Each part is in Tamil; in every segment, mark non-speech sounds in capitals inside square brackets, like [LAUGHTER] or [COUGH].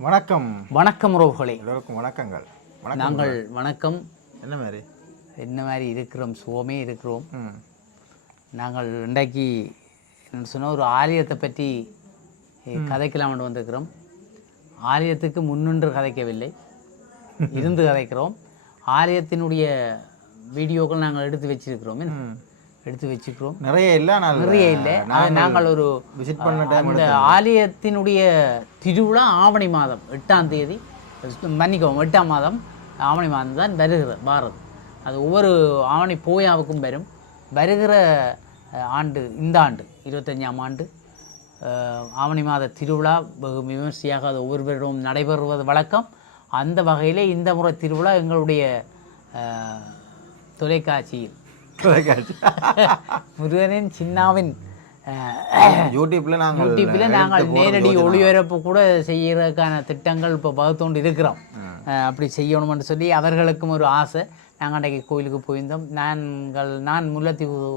வணக்கம். வணக்கம் உறவுகளே. எல்லோருக்கும் வணக்கங்கள். நாங்கள் வணக்கம். என்ன மாதிரி? என்ன மாதிரி இருக்கிறோம்? சுகமே இருக்கிறோம். நாங்கள் இன்றைக்கு என்ன சொன்னால் ஒரு ஆலயத்தை பற்றி கதைக்கலாம்னு வந்திருக்கிறோம். ஆலயத்துக்கு முன்னின்று கதைக்கவில்லை. இருந்து கதைக்கிறோம். ஆலயத்தினுடைய வீடியோக்கள் நாங்கள் எடுத்து வச்சிருக்கிறோம். எடுத்து வச்சுக்கிறோம். நிறைய இல்லை நிறைய இல்லை. நாங்கள் ஒரு விசிட் பண்ண டைம் அந்த ஆலயத்தினுடைய திருவிழா ஆவணி மாதம் எட்டாம் தேதி. மன்னிக்கவும் எட்டாம் மாதம் ஆவணி மாதம் தான் வருகிற பாரத் அது ஒவ்வொரு ஆவணி போயாவுக்கும் வரும். வருகிற ஆண்டு இந்த ஆண்டு இருபத்தஞ்சாம் ஆண்டு ஆவணி மாத திருவிழா வெகு விமர்சையாக அது ஒவ்வொரு வருடமும் நடைபெறுவது வழக்கம். அந்த வகையிலே இந்த முறை திருவிழா எங்களுடைய தொலைக்காட்சியில் தொலைக்காட்சி முருகனின் சின்னாவின் அஹ், யூடியூப்ல நாங்கள் யூடியூப்பில் நாங்கள் நேரடி ஒளிபரப்பு கூட செய்யறதுக்கான திட்டங்கள் இப்போ வகுத்தோண்டு இருக்கிறோம். அப்படி செய்யணும்னு சொல்லி அவர்களுக்கும் ஒரு ஆசை. நாங்கள் அன்றைக்கு கோயிலுக்கு போயிருந்தோம். நாங்கள் நான் முல்லைத்தீவில்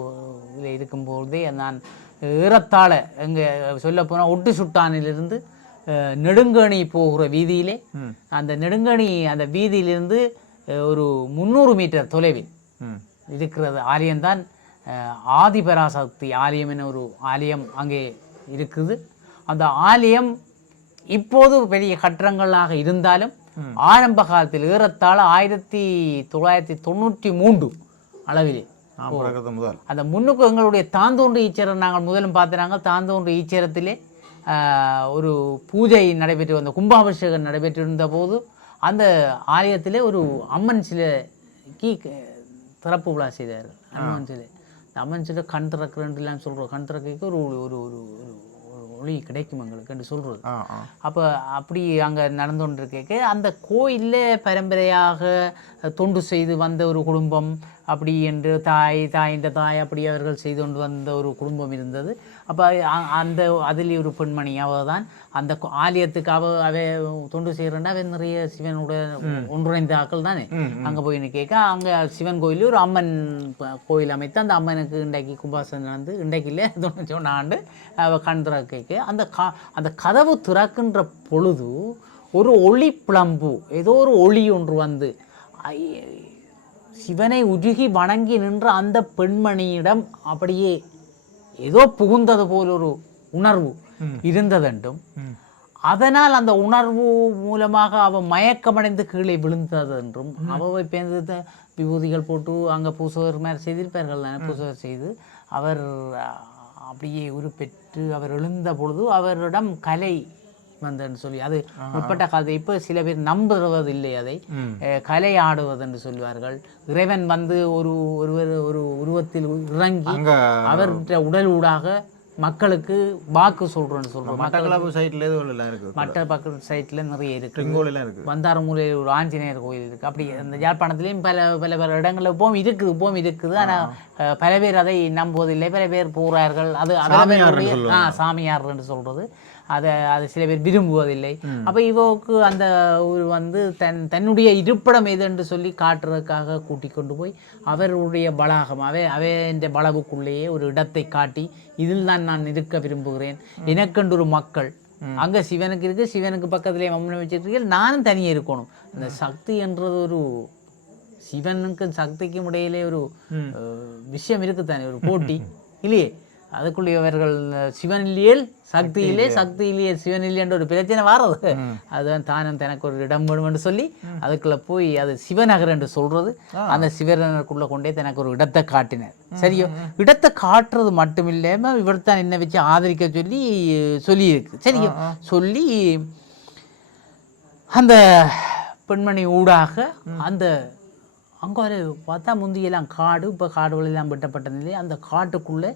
இருக்கும்போதே நான் ஏறத்தாழ எங்கே சொல்ல போனால் ஒட்டு சுட்டானிலிருந்து நெடுங்கணி போகிற வீதியிலே அந்த நெடுங்கணி அந்த வீதியிலிருந்து ஒரு முந்நூறு மீட்டர் தொலைவில் இருக்கிறது. ஆலயம்தான் ஆதிபராசக்தி ஆலயம் என ஒரு ஆலயம் அங்கே இருக்குது. அந்த ஆலயம் இப்போது பெரிய கட்டடங்களாக இருந்தாலும் ஆரம்ப காலத்தில் ஏறத்தாழ ஆயிரத்தி தொள்ளாயிரத்தி தொண்ணூற்றி மூன்று அளவிலே அந்த முன்னுக்கு எங்களுடைய தாந்தோன்று ஈச்சரம் நாங்கள் முதலும் பார்த்தினாங்க. தாந்தோன்று ஈச்சரத்திலே ஒரு பூஜை நடைபெற்று வந்த கும்பாபிஷேகம் நடைபெற்றிருந்த போது அந்த ஆலயத்திலே ஒரு அம்மன் சிலைக்கு க- திறப்பு விழா செய்தார்கள் அம்மன் சிலை. இந்த அம்மன் சிலை கண் திறக்கிறேன்லாம் சொல்கிறோம் கண் திறக்கைக்கு ஒரு ஒரு ஒரு ஒளி கிடைக்கும் எங்களுக்குன்னு சொல்கிறது ஆ ஆ. அப்போ அப்படி அங்கே நடந்து கொண்டிருக்க அந்த கோயிலில் பரம்பரையாக தொண்டு செய்து வந்த ஒரு குடும்பம் அப்படி என்று தாய் தாயின் தாய் அப்படி அவர்கள் செய்து கொண்டு வந்த ஒரு குடும்பம் இருந்தது. அப்போ அந்த அதில் ஒரு பெண்மணி தான் அந்த ஆலயத்துக்கு அவ அவ தொண்டு செய்கிறேன்னா அவ நிறைய சிவனோட ஒன்றிணைந்த ஆக்கள் தானே? அங்கே போய் கேட்க அங்கே சிவன் கோயில் ஒரு அம்மன் கோயில் அமைத்து அந்த அம்மனுக்கு இன்றைக்கு கும்பாசனம் நடந்து இன்றைக்கு இல்லை தொண்ணூற்றி ஒன்று ஆண்டு அவள் கண் திறக்க அந்த கா அந்த கதவு திறக்கின்ற பொழுது ஒரு ஒளி பிளம்பு ஏதோ ஒரு ஒளி ஒன்று வந்து சிவனை உருகி வணங்கி நின்ற அந்த பெண்மணியிடம் அப்படியே ஏதோ புகுந்தது போல் ஒரு உணர்வு இருந்ததென்றும் அதனால் அந்த உணர்வு மூலமாக அவ மயக்கமடைந்து கீழே விழுந்தது என்றும் அவவை பேர்ந்து விபூதிகள் போட்டு அங்கே பூசவர் மேலே செய்திருப்பார்கள் தானே பூசவர் செய்து. அவர் அப்படியே உருப்பெற்று அவர் எழுந்த பொழுது அவரிடம் கலை வந்தன்னு சொல்லி அது முற்பட்ட காலத்தை இப்போ சில பேர் நம்புவதில்லை அதை. கலை ஆடுவது என்று சொல்வார்கள் இறைவன் வந்து ஒரு ஒருவர் ஒரு உருவத்தில் இறங்கி அவர்கிட்ட உடல் ஊடாக மக்களுக்கு வாக்கு சொல்றேன்னு சொல்றோம். மட்டக்களப்பு சைட்ல மற்ற பக்கத்து சைட்ல நிறைய இருக்கு. இருக்குது வந்தாரமூலையில் ஒரு ஆஞ்சநேயர் கோயில் இருக்கு. அப்படி அந்த யாழ்ப்பாணத்துலேயும் பல பல பல இடங்கள்ல இப்பவும் இருக்குது இப்பவும் இருக்குது. ஆனா பல பேர் அதை நம்புவதில்லை. பல பேர் போறார்கள். அது சாமியார் என்று சொல்றது. அதை அது சில பேர் விரும்புவதில்லை. அப்ப இவருக்கு அந்த ஒரு வந்து தன் தன்னுடைய இருப்பிடம் எது என்று சொல்லி காட்டுறதுக்காக கூட்டி கொண்டு போய் அவருடைய பலாகம் அவை அவைன்ற பலவுக்குள்ளேயே ஒரு இடத்தை காட்டி இதில் தான் நான் இருக்க விரும்புகிறேன். எனக்கென்று ஒரு மக்கள். அங்க சிவனுக்கு இருக்கு. சிவனுக்கு பக்கத்திலே மம்மனை வச்சிருக்கீங்க நானும் தனியே இருக்கணும். அந்த சக்தி என்றது ஒரு சிவனுக்கும் சக்திக்கும் இடையிலே ஒரு விஷயம் இருக்குதானே? ஒரு போட்டி. இல்லையே? அதுக்குள்ளே அவர்கள் சிவன் இல்லையேல் சக்தி இல்லையே சக்தி இல்லையே சிவன் இல்லையன்ற ஒரு பிரச்சனை வாரது. அதுதான் தானும் தனக்கு ஒரு இடம் வேணும் என்று சொல்லி அதுக்குள்ள போய் அது சிவநகர் என்று சொல்றது. அந்த சிவநகருக்குள்ள கொண்டே தனக்கு ஒரு இடத்தை காட்டினார். சரியோ? இடத்தை காட்டுறது மட்டும் இல்லாம இவர் தான் என்ன வச்சு ஆதரிக்க சொல்லி சொல்லியிருக்கு. சரியோ? சொல்லி அந்த பெண்மணி ஊடாக அந்த அங்கே ஒரு பார்த்தா முந்தியெல்லாம் காடு இப்போ காடுகள் எல்லாம் வெட்டப்பட்ட நிலை அந்த காட்டுக்குள்ளே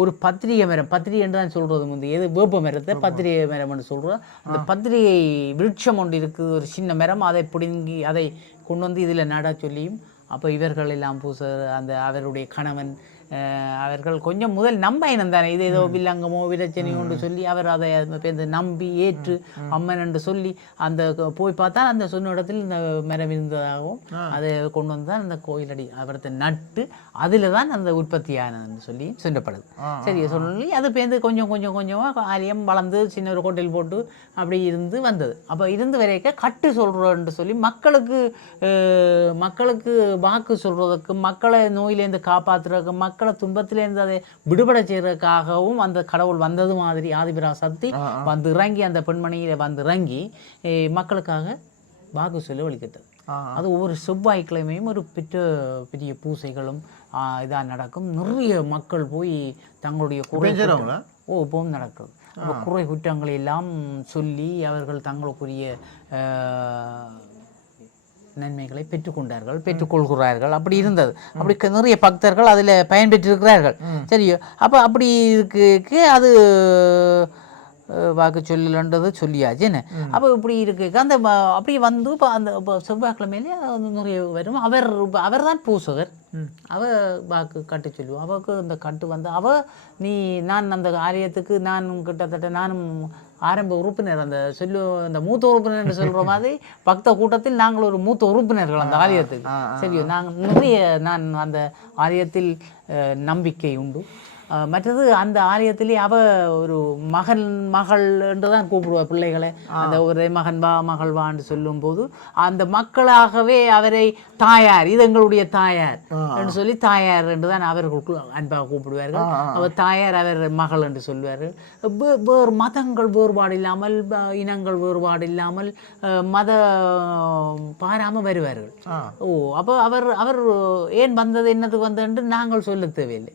ஒரு பத்திரிகை மரம் பத்திரிகை என்று தான் சொல்கிறது முந்தி. எது? வேப்ப மரத்தை பத்திரிகை மரம்னு சொல்கிறோம் அந்த பத்திரிகை விருட்சம் ஒன்று இருக்குது ஒரு சின்ன மரம். அதை பிடுங்கி அதை கொண்டு வந்து இதில் நட சொல்லியும். அப்போ இவர்கள் எல்லாம் பூச அந்த அவருடைய கணவன் அவர்கள் கொஞ்சம் முதல் நம்ப இனம் தானே. இது ஏதோ வில்லங்கமோ விரச்சனையோ என்று சொல்லி அவர் அதை நம்பி ஏற்று அம்மன் என்று சொல்லி அந்த போய் பார்த்தா அந்த சொன்ன இடத்தில் இந்த மரம் இருந்ததாகவும் அதை கொண்டு வந்து தான் அந்த கோயிலடி அவரத்தை நட்டு அதில் தான் அந்த உற்பத்தி ஆனதுன்னு சொல்லி சொல்லப்படுது. சரி சொல்லி அது பேருந்து கொஞ்சம் கொஞ்சம் கொஞ்சமாக ஆலயம் வளர்ந்து சின்ன ஒரு ஹோட்டல் போட்டு அப்படி இருந்து வந்தது. அப்போ இருந்து வரைக்க கட்டு சொல்கிறோன்னு சொல்லி மக்களுக்கு மக்களுக்கு வாக்கு சொல்கிறதுக்கு மக்களை நோயிலேருந்து காப்பாற்றுறதுக்கு மக்களை துன்பத்திலேருந்து அதை விடுபட செய்கிறதுக்காகவும் அந்த கடவுள் வந்தது மாதிரி ஆதிபிரா சக்தி வந்து இறங்கி அந்த பெண்மணியில வந்து இறங்கி மக்களுக்காக வாக்கு சொல்லி ஒழிக்கிட்டது அது ஒவ்வொரு செவ்வாய்க்கிழமையும் ஒரு பெற்ற பெரிய பூசைகளும் இதாக நடக்கும். நிறைய மக்கள் போய் தங்களுடைய குறை ஓ இப்பவும் நடக்குது. குறை குற்றங்களை எல்லாம் சொல்லி அவர்கள் தங்களுக்குரிய நன்மைகளை பெற்றுக்கொண்டார்கள் பெற்றுக்கொள்கிறார்கள். அப்படி இருந்தது. அப்படி நிறைய பக்தர்கள் அதில் பயன்பெற்றிருக்கிறார்கள். சரியோ அப்போ அப்படி இருக்கு அது வாக்கு சொல்லலன்றது சொல்லியாச்சு என்ன? அப்போ இப்படி இருக்கு அந்த அப்படி வந்து இப்போ அந்த செவ்வாய்க்கிழமையிலே நிறைய வரும். அவர் அவர் தான் பூசகர். அவ வாக்கு கட்டு சொல்லுவோம் அவருக்கு அந்த கட்டு வந்து அவ நீ நான் அந்த ஆலயத்துக்கு நான் கிட்டத்தட்ட நானும் ஆரம்ப உறுப்பினர் அந்த சொல்லு அந்த மூத்த உறுப்பினர் என்று சொல்ற மாதிரி பக்த கூட்டத்தில் நாங்கள் ஒரு மூத்த உறுப்பினர்கள் அந்த ஆலயத்துக்கு. சரியோ நாங்கள் நிறைய நான் அந்த ஆலயத்தில் அஹ், நம்பிக்கை உண்டு. மற்றது அந்த ஆலயத்திலே அவ ஒரு மகன் மகள் என்று தான் கூப்பிடுவா பிள்ளைகளை. அந்த ஒரு மகன் வா மகள் வான்னு சொல்லும்போது அந்த மக்களாகவே அவரை தாயார் இது எங்களுடைய தாயார் என்று சொல்லி தாயார் என்று தான் அவர்கள் அன்பாக கூப்பிடுவார்கள். அவர் தாயார் அவர் மகள் என்று சொல்வார்கள் வேறு மதங்கள் வேறுபாடு இல்லாமல் இனங்கள் வேறுபாடு இல்லாமல் மத பாராமல் வருவார்கள். ஓ அப்போ அவர் அவர் ஏன் வந்தது என்னதுக்கு வந்தது என்று நாங்கள் சொல்ல தேவையில்லை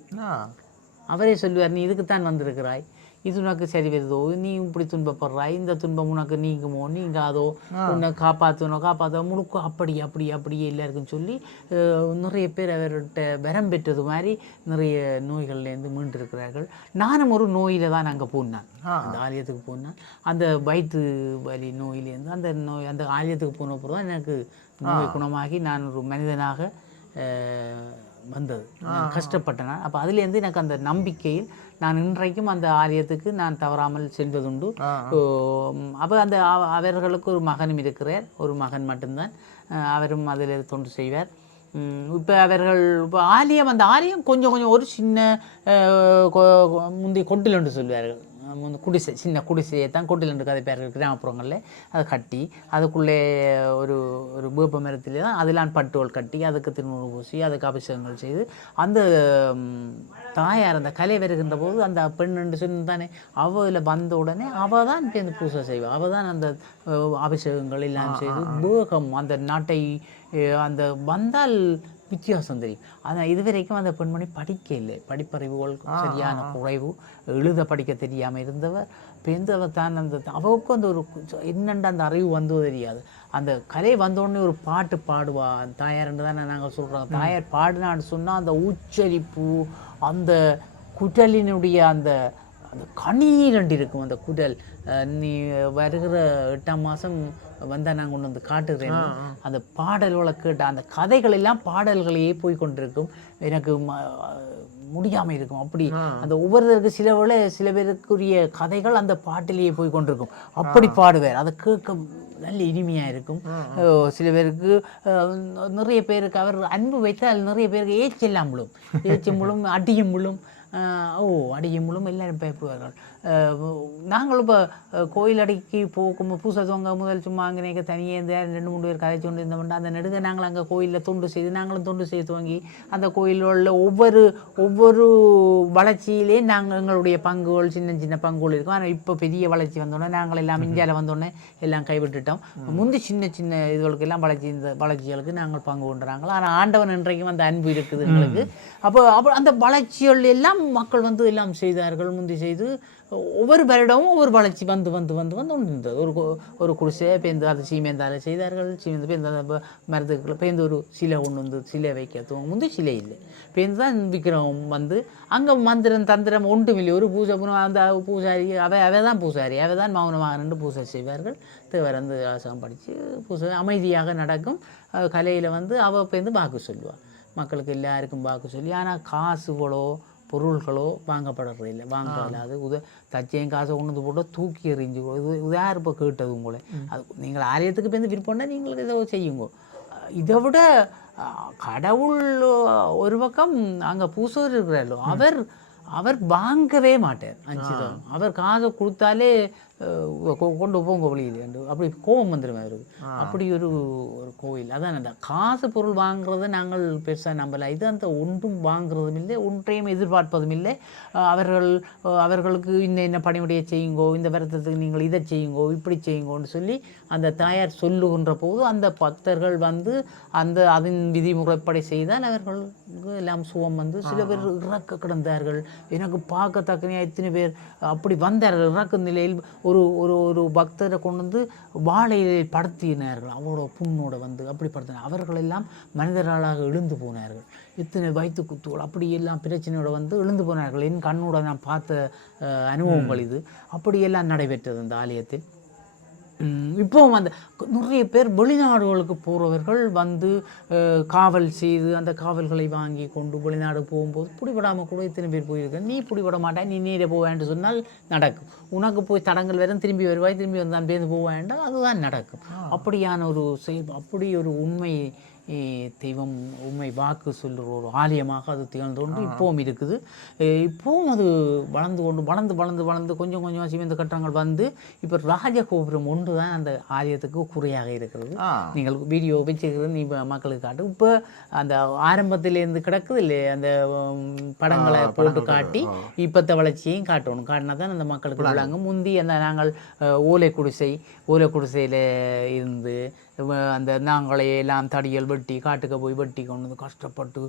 அவரே சொல்லுவார் நீ இதுக்குத்தான் வந்திருக்கிறாய். இது உனக்கு சரி வருதோ? நீ இப்படி துன்பப்படுறாய். இந்த துன்பம் உனக்கு நீங்குமோ? நீங்காதோ? உன்னை காப்பாற்றணும் காப்பாற்ற முழுக்க அப்படி அப்படி அப்படியே எல்லாருக்கும் சொல்லி அஹ், நிறைய பேர் அவர்கிட்ட வரம் பெற்றது மாதிரி நிறைய நோய்கள்லேருந்து மீண்டிருக்கிறார்கள். நானும் ஒரு நோயில தான் அங்கே போனேன். அந்த ஆலயத்துக்கு போனேன். அந்த வயிற்று வலி நோயிலேருந்து அந்த நோய் அந்த ஆலயத்துக்கு போன அப்புறம் தான் எனக்கு நோய் குணமாகி நான் ஒரு மனிதனாக வந்தது. நான் கஷ்டப்பட்டேன். அப்போ அதுலேருந்து எனக்கு அந்த நம்பிக்கையில் நான் இன்றைக்கும் அந்த ஆலயத்துக்கு நான் தவறாமல் செல்வதுண்டு. அப்போ அந்த அவ- அவர்களுக்கு ஒரு மகனும் இருக்கிறார். ஒரு மகன் மட்டும்தான். அவரும் அதில் தொண்டு செய்வார். இப்போ அவர்கள் இப்போ ஆலயம் அந்த ஆலயம் கொஞ்சம் கொஞ்சம் ஒரு சின்ன முந்தைய கொட்டில் என்று சொல்வார்கள். அஹ் முந்தி குடிசை சின்ன குடிசையை தான் கொட்டில் என்று கதைப்பார்கள் கிராமப்புறங்களில். அதை கட்டி அதுக்குள்ளே ஒரு ஒரு வேப்ப மரத்திலே தான் அதெல்லாம் பட்டுவல் கட்டி அதுக்கு திருநூறு பூசி அதுக்கு அபிஷேகங்கள் செய்து அந்த தாயார் அந்த கலை வருகின்ற போது அந்த பெண் என்று சொல்லி தானே அவள் வந்த உடனே அவள் தான் இப்போ இந்த பூசை செய்வாள் அவள் தான் அந்த அபிஷேகங்கள் எல்லாம் செய்து வேகம் அந்த நாட்டை அந்த வந்தால் வித்தியாசம் தெரியும். ஆனால் இதுவரைக்கும் அந்த பெண்மணி படிக்க இல்லை. படிப்பறிவுகள் சரியான குறைவு. எழுத படிக்க தெரியாமல் இருந்தவர். பெந்தவ தான் அந்த அவளுக்கும் அந்த ஒரு என்னென்ற அந்த அறிவு வந்தோ தெரியாது. அந்த கலை வந்தோடனே ஒரு பாட்டு பாடுவா. தாயார்னு தானே நாங்கள் சொல்கிறோம் தாயார் பாடினான்னு சொன்னால் அந்த உச்சரிப்பு அந்த குடலினுடைய அந்த அந்த கணீரண்டு இருக்கும் அந்த குடல். நீ வருகிற எட்டாம் மாதம் வந்தால் நான் கொண்டு வந்து காட்டுகிறேன் அந்த பாடல்களை கேட்ட அந்த கதைகள் எல்லாம் பாடல்களையே போய் கொண்டிருக்கும். எனக்கு முடியாமல் இருக்கும். அப்படி அந்த ஒவ்வொருத்தருக்கு சில வேளை சில பேருக்குரிய கதைகள் அந்த பாட்டிலேயே போய் கொண்டிருக்கும். அப்படி பாடுவார் அதை கேட்க நல்ல இனிமையாக இருக்கும். சில பேருக்கு நிறைய பேருக்கு அவர் அன்பு வைத்தால் நிறைய பேருக்கு ஏச்செல்லாம் விழும் ஏச்சும் விழும் அடியும் அஹ், ஓ அடியும் விழும் எல்லாரும் பயப்படுவார்கள். நாங்கள் இப்போ கோயில் அடிக்கு பூசை தொங்க முதல் சும்மா அங்கே தனியே இந்த ரெண்டு மூணு பேர் கதைச்சு கொண்டு இருந்தோம்னா அந்த நெடுக நாங்கள் அங்கே கோயிலில் தொண்டு செய்து நாங்களும் தொண்டு செய்து துவங்கி அந்த கோயிலில் ஒவ்வொரு ஒவ்வொரு வளர்ச்சியிலே நாங்கள் எங்களுடைய பங்குகள் சின்ன சின்ன பங்குகள் இருக்கும். ஆனால் இப்போ பெரிய வளர்ச்சி வந்தோடனே நாங்கள் எல்லாம் இந்தியாவில் வந்தோடனே எல்லாம் கைவிட்டுட்டோம். முந்தி சின்ன சின்ன இதுகளுக்கு எல்லாம் வளர்ச்சி இந்த வளர்ச்சிகளுக்கு நாங்கள் பங்கு கொண்டுறாங்களோ? ஆனால் ஆண்டவன் இன்றைக்கும் அந்த அன்பு இருக்குது எங்களுக்கு. அப்போ அப்போ அந்த வளர்ச்சிகள் எல்லாம் மக்கள் வந்து எல்லாம் செய்தார்கள் முந்தி செய்து ஒவ்வொரு வருடமும் ஒவ்வொரு வளர்ச்சி வந்து வந்து வந்து வந்து இருந்தது ஒரு கு- ஒரு குடிசை பேருந்து அது சீமேந்தால செய்தார்கள் சீமேந்து பேருந்து அந்த மருந்துகளை பேருந்து ஒரு சிலை ஒன்று வந்து சிலை வைக்க முந்தி சிலை இல்லை. பேருந்து தான் விக்கிரகம் வந்து அங்கே மந்திரம் தந்திரம் ஒன்றும் இல்லை. ஒரு பூஜை அந்த பூசாரி அவை அவை தான் பூசாரி அவை தான் மௌனமாக நின்று பூஜை செய்வார்கள். தேவர் வந்து ஆசகம் படித்து பூஜை அமைதியாக நடக்கும். கலையில் வந்து அவள் பேருந்து வாக்கு சொல்லுவாள் மக்களுக்கு எல்லாருக்கும் வாக்கு சொல்லி ஆனால் காசுகளோ பொருள்களோ வாங்கப்படுறது இல்லை வாங்குறதில்ல அது உத தச்சையும் காசை கொண்டு வந்து போட்டு தூக்கி எறிஞ்சு இது யார் இப்போ கேட்டது உங்களை. அது நீங்கள் ஆலயத்துக்கு போய் விருப்பம்னா நீங்கள் இதை செய்யுங்க. இதை விட கடவுள் ஒரு பக்கம் அங்கே பூசவர் இருக்கிறாரோ அவர் அவர் வாங்கவே மாட்டார். அவர் காசை கொடுத்தாலே கொண்டு போங்க வழியில் என்று அப்படி கோபம் வந்துடும் அவருக்கு. அப்படி ஒரு ஒரு கோவில். அதான் அந்த காசு பொருள் வாங்குறதை நாங்கள் பெருசாக நம்பலை. இது அந்த ஒன்றும் வாங்குறதும் இல்லை ஒன்றையும் எதிர்பார்ப்பதும் இல்லை. அவர்கள் அவர்களுக்கு இன்ன என்ன பணிமுறையை செய்யுங்கோ இந்த விரதத்துக்கு நீங்கள் இதை செய்யுங்கோ இப்படி செய்யுங்கோன்னு சொல்லி அந்த தாயார் சொல்லுகின்ற போது அந்த பக்தர்கள் வந்து அந்த அதன் விதிமுறைப்படி செய்தால் அவர்களுக்கு எல்லாம் சுகம் வந்து சில பேர் இறக்க கிடந்தார்கள். எனக்கு பார்க்கத்தக்கனையா இத்தனை பேர் அப்படி வந்தார்கள். இறக்க நிலையில் ஒரு ஒரு ஒரு பக்தரை கொண்டு வந்து வாழையிலே படுத்தினார்கள். அவரோட புண்ணோட வந்து அப்படி படுத்தினார் அவர்கள் எல்லாம் மனிதர்களாக எழுந்து போனார்கள். இத்தனை வயிற்று குத்துகள் அப்படி எல்லாம் பிரச்சனையோட வந்து எழுந்து போனார்கள். என் கண்ணோட நான் பார்த்த அனுபவங்கள் இது. அப்படியெல்லாம் நடைபெற்றது இந்த ஆலயத்தில். இப்போவும் அந்த நிறைய பேர் வெளிநாடுகளுக்கு போகிறவர்கள் வந்து காவல் செய்து அந்த காவல்களை வாங்கி கொண்டு வெளிநாடு போகும்போது பிடிபடாமல் கூட இத்தனை பேர் போயிருக்க. நீ பிடிபட மாட்டாய் நீ நேரே போவேன்னு சொன்னால் நடக்கும். உனக்கு போய் தடங்கள் வரும் திரும்பி வருவாய் திரும்பி வந்தான் பேருந்து போவேன்டா அதுதான் நடக்கும். அப்படியான ஒரு செயல் அப்படி ஒரு உண்மை தெய்வம் உண்மை வாக்கு சொல்லுற ஒரு ஆலயமாக அது திகழ்ந்து கொண்டு இப்போவும் இருக்குது. இப்போவும் அது வளர்ந்து கொண்டு வளர்ந்து வளர்ந்து வளர்ந்து கொஞ்சம் கொஞ்சம் சிவந்த கட்டங்கள் வந்து இப்போ ராஜகோபுரம் ஒன்று தான் அந்த ஆலயத்துக்கு குறையாக இருக்கிறது. நீங்கள் வீடியோ வச்சுக்கிறது நீ மக்களுக்கு காட்டு. இப்போ அந்த ஆரம்பத்திலேருந்து கிடக்குது இல்லையே அந்த படங்களை போட்டு காட்டி இப்பத்த வளர்ச்சியையும் காட்டணும். காட்டினா தான் அந்த மக்களுக்கு விளாங்க முந்தி அந்த நாங்கள் ஓலை குடிசை ஓலை குடிசையில் இருந்து அந்த நாங்களே எல்லாம் தடியல் வெட்டி காட்டுக்கு போய் வெட்டி கொண்டு வந்து கஷ்டப்பட்டு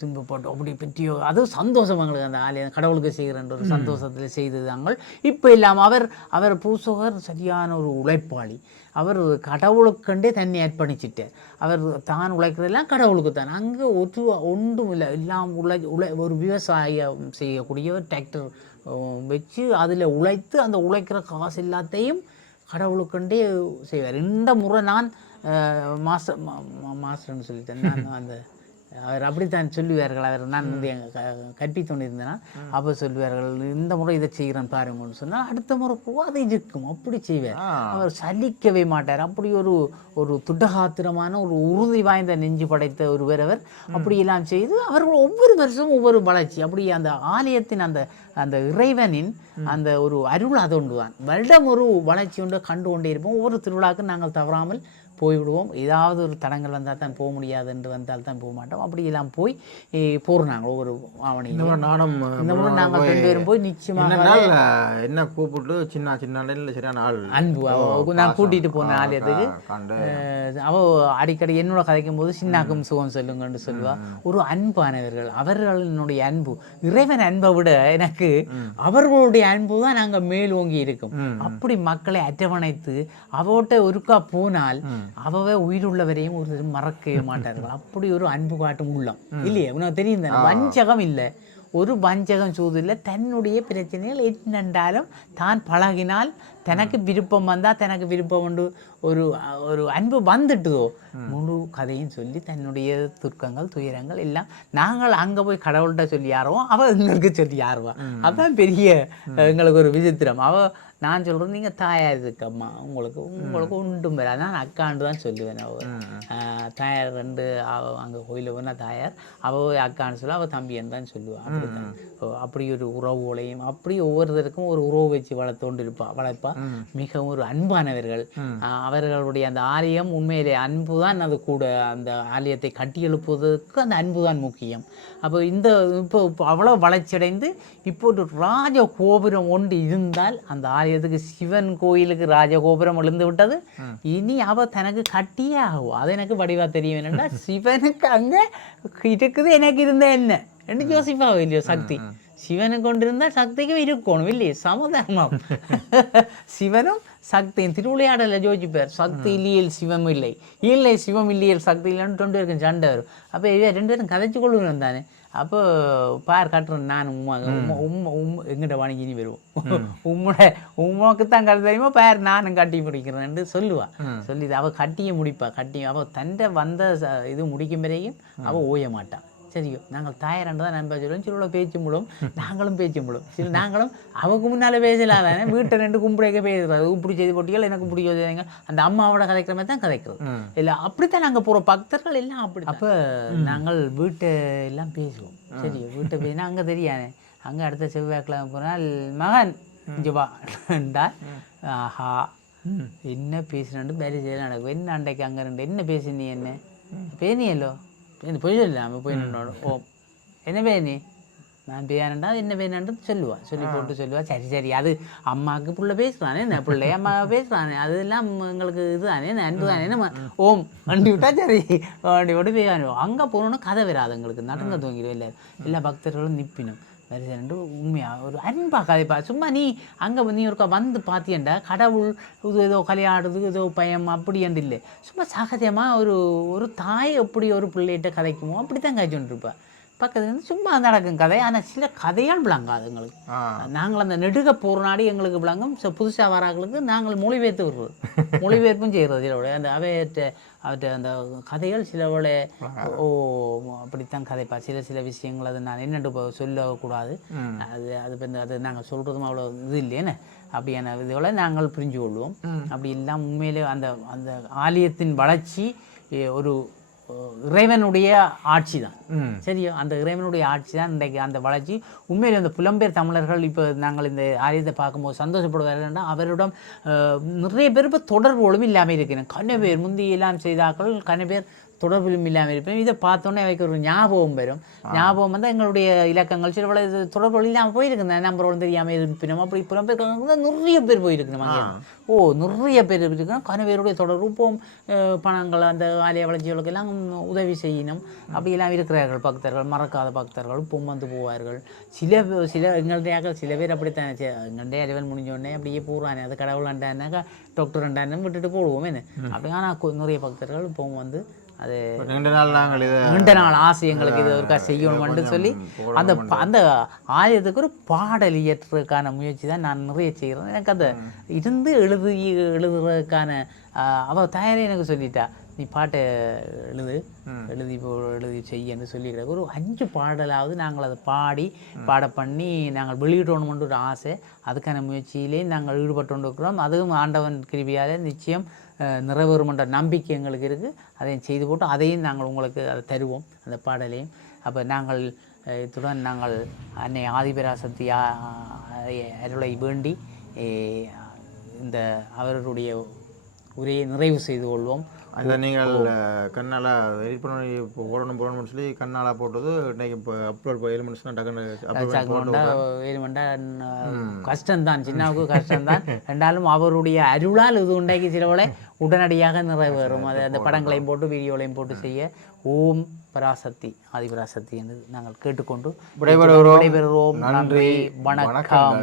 துன்பப்பட்டு அப்படி பற்றியோ அது சந்தோஷம் எங்களுக்கு அந்த ஆலயம் கடவுளுக்கு செய்கிறன்ற ஒரு சந்தோஷத்தில் செய்தது நாங்கள். இப்போ இல்லாமல் அவர் அவர் பூசகர் சரியான ஒரு உழைப்பாளி. அவர் கடவுளுக்கண்டே தன்னை அர்ப்பணிச்சிட்டார். அவர் தான் உழைக்கிறதெல்லாம் கடவுளுக்கு தான். அங்கே ஒரு ஒன்றும் இல்லை எல்லாம் உழை உழை ஒரு விவசாயம் செய்யக்கூடிய டிராக்டர் வச்சு அதில் உழைத்து அந்த உழைக்கிற காசு எல்லாத்தையும் கடவுளுக்குண்டே செய்வார். இந்த முறை நான் மாஸ்டர் மாஸ்டர்னு சொல்லிட்டேன். நான் அந்த அவர் அப்படித்தான் சொல்லுவார்கள். அவர் நான் வந்து எங்கள் கற்பித்து கொண்டிருந்தேன் அப்போ சொல்லுவார்கள் இந்த முறை இதை செய்கிறேன் பாருங்கன்னு சொன்னால் அடுத்த முறை அதை இருக்கும் அப்படி செய்வார். அவர் சலிக்கவே மாட்டார். அப்படி ஒரு ஒரு துட்டகாத்திரமான ஒரு உறுதி வாய்ந்த நெஞ்சு படைத்த ஒருவர் அவர். அப்படியெல்லாம் செய்து அவர்கள் ஒவ்வொரு வருஷமும் ஒவ்வொரு வளர்ச்சி. அப்படி அந்த ஆலயத்தின் அந்த அந்த இறைவனின் அந்த ஒரு அருள் அது ஒன்று தான் வருடம் ஒரு வளர்ச்சி ஒன்று கண்டு கொண்டே இருப்போம். ஒவ்வொரு திருவிழாவுக்கும் நாங்கள் தவறாமல் போய்விடுவோம். ஏதாவது ஒரு தடங்கள் வந்தால் தான் போக முடியாது என்று வந்தால் தான் போக மாட்டோம். அப்படியெல்லாம் போய் போகிறோம் நாங்கள் ஒவ்வொரு முறை நானும் இந்த முறை நாங்கள் ரெண்டு பேரும் போய் நிச்சயமாக என்ன கூப்பிட்டு சின்ன சின்ன சரியான ஆள் அன்பு. நான் கூட்டிட்டு போன ஆலயத்துக்கு அவ அடிக்கடி என்னோட கதைக்கும் போது சின்னாக்கும் சுகம் சொல்லுங்கன்னு சொல்லுவா. ஒரு அன்பானவர்கள் அவர்களுடைய அன்பு. இறைவன் அன்பை விட எனக்கு அவர்களுடைய அன்பு தான் நாங்க மேலோங்கி இருக்கும். அப்படி மக்களை அரவணைத்து அவட்ட ஒருக்கா போனால் அவவே உயிருள்ளவரையும் ஒரு மறக்கவே மாட்டார்கள். [LAUGHS] அப்படி ஒரு அன்பு காட்டும் உள்ளம். இல்லையே? உனக்கு தெரியும் தானே? வஞ்சகம் இல்லை. ஒரு வஞ்சகம் சூது இல்லை தன்னுடைய பிரச்சனைகள் என்னென்றாலும் தான் பழகினால் தனக்கு விருப்பம் வந்தால் தனக்கு விருப்பம் உண்டு. ஒரு ஒரு அன்பு வந்துட்டுதோ? முழு கதையும் சொல்லி தன்னுடைய துர்க்கங்கள் துயரங்கள் எல்லாம் நாங்கள் அங்கே போய் கடவுள்கிட்ட சொல்லி யாருவோம் அவள் எங்களுக்கு சொல்லி யாருவா? அதான் பெரிய எங்களுக்கு ஒரு விசித்திரம். அவள் நான் சொல்கிறேன் நீங்கள் தாயார் இருக்கம்மா. உங்களுக்கு உங்களுக்கு ஒன்றும் வராது நான் அக்காண்டு தான் சொல்லுவேன் அவ. ஆஹ் தாயார் ரெண்டு அவ அங்கே கோயிலில் போனால் தாயார். அவள் அக்கான்னு சொல்ல அவள் தம்பின்னு தான் சொல்லுவாள் அப்படித்தான். ஓ, அப்படி ஒரு உறவுகளையும் அப்படி ஒவ்வொருத்தருக்கும் ஒரு உறவு வச்சு வளர்த்தோண்டு இருப்பா வளர்ப்பா. மிகவும் ஒரு அன்பானவர்கள். அவர்களுடைய அந்த ஆலயம் உண்மையிலே அன்பு தான் அது கூட அந்த ஆலயத்தை கட்டி எழுப்புவதற்கு அந்த அன்பு தான் முக்கியம். அப்போ இந்த இப்போ அவ்வளோ வளர்ச்சியடைந்து இப்போ ஒரு ராஜ கோபுரம் ஒன்று இருந்தால் அந்த ஆலயத்துக்கு சிவன் கோயிலுக்கு ராஜகோபுரம் எழுந்து விட்டது. இனி அவ தனக்கு கட்டியே ஆகும். அது எனக்கு வடிவா தெரியும் என்னன்னா சிவனுக்கு அங்கே இருக்குது எனக்கு இருந்த என்ன? என்று யோசிப்பாக இல்லையோ சக்தி. சிவனை கொண்டிருந்தால் சக்திக்கும் இருக்கணும் இல்லையே சமதர்மம் சிவனும் சக்தியும் திருவிளையாடல யோசிப்பார் சக்தி இல்லையேல் சிவம் இல்லை இல்லை சிவம் இல்லையேல் சக்தி இல்லைன்னு ரெண்டு பேருக்கும் சண்டை வரும் அப்போ இவ ரெண்டு பேரும் கதைச்சு கொள்ளுவேன் தானே அப்போ பார் கட்டுறேன் நான் உமா உம்மா உம்மா உம் எங்கிட்ட வணங்கி நீ வருவோம் உம்மோட உமாக்கு தான் கட்டு தெரியுமா பார் நானும் கட்டி முடிக்கிறேன்னு சொல்லுவா சொல்லி அவள் கட்டியே முடிப்பா கட்டி அவள் தண்டை வந்த இது முடிக்கும் வரையும் அவள் ஓய மாட்டான் சரியோ நாங்கள் தாயரண்டு தான் நண்பா சொல்லுவோம். சில பேச்சு முடும். நாங்களும் பேச்சு முடும். சில நாங்களும் அவங்க முன்னால் பேசலாம் தானே வீட்டை ரெண்டு கும்பிடைக்க பேசுறது இப்படி செய்து போட்டிகள் எனக்கு பிடிச்ச அந்த அம்மாவோட கதைக்கிற மாதிரி தான் கதைக்கிறது. இல்லை அப்படித்தான் நாங்கள் போகிற பக்தர்கள் எல்லாம் அப்படி அப்போ நாங்கள் வீட்டை எல்லாம் பேசுவோம். சரியோ வீட்டை பேசினா அங்கே தெரியாதே. அங்கே அடுத்த செவ்வாய்க்கிழமை போனால் மகன் இங்கே வா என்றா ஆஹா என்ன பேசினாண்டு செய்ய நடக்கும் என்ன அண்டைக்கு அங்கே ரெண்டு என்ன பேசினீ என்ன? பேனியല്ലോ என்ன பொய் சொல்லாம போய் நின்னோட ஓ என்ன பேனி நான் பேனண்டா என்ன பேனன்றது சொல்லுவா சொல்லி போட்டு சொல்லுவா சரி சரி அது அம்மாவுக்கு புள்ள பேசுறானே என்ன பிள்ளை அம்மா பேசுறானே அதெல்லாம் எங்களுக்கு இதுதானே அன்பு தானே நம்ம ஓம் வண்டி விட்டா சரி வண்டி விட்டு போய் அங்கே போகணுன்னா கதை வராது எங்களுக்கு நடங்க தூங்கிடும் இல்லை எல்லா பக்தர்களும் நிப்பினும் ரெண்டு உண்மையா? ஒரு அன்பா கதைப்பா. சும்மா நீ அங்கே நீ ஒருக்கா வந்து பார்த்தியண்டா கடவுள் இது ஏதோ கலையாடுது ஏதோ பயம் அப்படி என்று இல்லை. சும்மா சகஜமாக ஒரு ஒரு தாய் எப்படி ஒரு பிள்ளைகிட்ட கதைக்குமோ அப்படி தான் காய்ச்சிட்டு இருப்பா பக்கத்துல இருந்து சும்மா நடக்கும் கதை. ஆனால் சில கதையால் விளங்காது எங்களுக்கு. நாங்கள் அந்த நெடுக போகிறனாடி எங்களுக்கு விளங்கும். புதுசாக வராங்களுக்கு நாங்கள் மொழிபெயர்த்து விடுறது [LAUGHS] மொழிபெயர்ப்பும் செய்கிறது சிலவோட அந்த அவையற்ற அவற்றை அந்த கதைகள் சிலவோட ஓ அப்படித்தான் கதைப்பா. சில சில விஷயங்கள் அது நான் என்னென்று சொல்லக்கூடாது. அது அது அது நாங்கள் சொல்கிறதும் அவ்வளோ இது இல்லையேன்னு அப்படியான இதுகளை நாங்கள் புரிஞ்சு கொள்வோம். அப்படி எல்லாம் உண்மையிலே அந்த அந்த ஆலயத்தின் வளர்ச்சி ஒரு இறைவனுடைய ஆட்சி தான். சரியோ? அந்த இறைவனுடைய ஆட்சி தான் இன்றைக்கு அந்த வளர்ச்சி. உண்மையில் இந்த புலம்பெயர் தமிழர்கள் இப்போ நாங்கள் இந்த ஆரியத்தை பார்க்கும்போது சந்தோஷப்படுவார்கள்னா அவரிடம் நிறைய பேர் இப்போ தொடர்புகளும் இல்லாமல் இருக்கிறேன். கன பேர் முந்தி எல்லாம் செய்தாக்கள் கன பேர் தொடர்பிலும் இல்லாமல் இருப்பேன். இதை பார்த்தோன்னே அவைக்கு ஒரு ஞாபகம் வரும். ஞாபகம் வந்து எங்களுடைய இலக்கங்கள் சில பல தொடர்புகள் இல்லாமல் போயிருக்குங்க நம்பரோடு தெரியாமல் இருப்பினோம். அப்படி புலம்பெயர் கணக்கு நிறைய பேர் போயிருக்கணும் ஓ நிறைய பேர் இருக்கணும் கன பேருடைய தொடர்பு இப்போ பணங்கள் அந்த ஆலய வளர்ச்சிகளுக்கு எல்லாம் உதவி செய்யணும் அப்படியெல்லாம் இருக்கிறார்கள் பக்தர்கள் மறக்காத பக்தர்கள் இப்போ வந்து போவார்கள். சில சில எங்களுடைய சில பேர் அப்படித்தான் எங்களுடைய அறிவல் முடிஞ்ச உடனே அப்படியே போடுறானே அது கடவுள் அண்டானாக்கா டாக்டர் அண்டான்னு விட்டுட்டு போடுவோம் என்ன அப்படி ஆனால் நிறைய பக்தர்கள் இப்போ வந்து அது ரெண்டு நாள் நாங்கள் இதை நீண்ட நாள் ஆசை எங்களுக்கு இது ஒருக்கா செய்யணும்னு சொல்லி அந்த அந்த ஆலயத்துக்கு ஒரு பாடல் இயற்றுறதுக்கான முயற்சி தான் நான் நிறைய செய்கிறேன். எனக்கு அந்த இருந்து எழுதி எழுதுறதுக்கான ஆஹ், அவ தயாரே எனக்கு சொல்லிட்டா நீ பாட்டை எழுது எழுதி போ எழுதி செய்யன்னு சொல்லிக்கிறேன் ஒரு அஞ்சு பாடலாவது நாங்கள் அதை பாடி பாட பண்ணி நாங்கள் வெளியிடணுமென்று ஒரு ஆசை. அதுக்கான முயற்சியிலே நாங்கள் ஈடுபட்டு கொண்டிருக்கிறோம் அதுவும் ஆண்டவன் கிருபியாலே நிச்சயம் நிறைவேறும் என்ற நம்பிக்கை எங்களுக்கு இருக்குது அதையும் செய்து போட்டு அதையும் நாங்கள் உங்களுக்கு அதை தருவோம் அந்த பாடலையும். அப்போ நாங்கள் இத்துடன் நாங்கள் அன்னை ஆதிபராசக்தி அருளை வேண்டி இந்த அவர்களுடைய உரையை நிறைவு செய்து கொள்வோம். அந்த நீங்கள் கண்ணால் எடிட் பண்ணி இப்போ போடணும் போடணும்னு சொல்லி கண்ணால் போட்டது இன்னைக்கு இப்போ அப்லோட் மணிச்சுனா டக்குன்னு மண்டா கஷ்டம்தான். சின்னாவுக்கு கஷ்டம்தான். ரெண்டாலும் அவருடைய அருளால் இது உண்டாக்கி சிலவளை உடனடியாக நிறைவேறும். அது அந்த படங்களையும் போட்டு வீடியோலையும் போட்டு செய்ய ஓம் பராசக்தி ஆதிபராசக்தி என்று நாங்கள் கேட்டுக்கொண்டு. விடைபெறுகிறோம். நன்றி. வணக்கம்.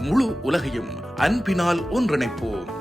முழு உலகையும் அன்பினால் ஒன்றிணைப்போம்.